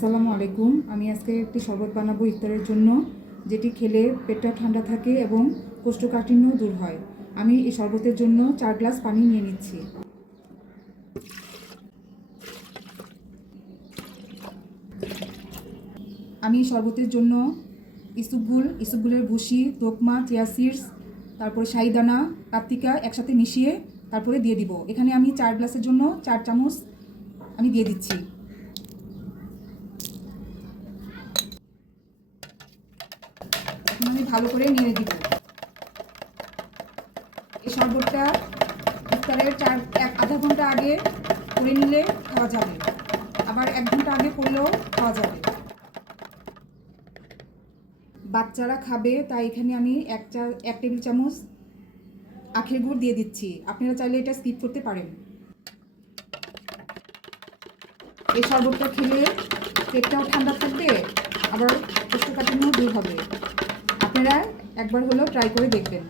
আসসালামু আলাইকুম। আমি আজকে একটি শরবত বানাবো ইফতারের জন্য, যেটি খেলে পেটটা ঠান্ডা থাকে এবং কোষ্ঠকাঠিন্য দূর হয়। আমি এই শরবতের জন্য 4 গ্লাস পানি নিয়ে নিচ্ছি। আমি শরবতের জন্য ইসবগুলের ভুসি, তোকমা, চিয়া সিডস, তারপরে শাহিদানা, পাপরিকা একসাথে মিশিয়ে তারপরে দিয়ে দিব। এখানে আমি 4 গ্লাসের জন্য 4 চামচ আমি দিয়ে দিচ্ছি। এখন আমি ভালো করে নেড়ে দিব। এই শরবতটা ইফতারের আধা ঘন্টা আগে করে নিলে খাওয়া যাবে, আবার 1 ঘন্টা আগে করলেও খাওয়া যাবে। বাচ্চারা খাবে, তাই এখানে আমি 1 টেবিল চামচ আখের গুড় দিয়ে দিচ্ছি। আপনারা চাইলে এটা স্কিপ করতে পারেন। এই শরবতটা খেলে পেটটাও ঠান্ডা থাকবে, আবার কোষ্ঠকাঠিন্য দূর হবে। আপনারা একবার হলেও ট্রাই করে দেখবেন।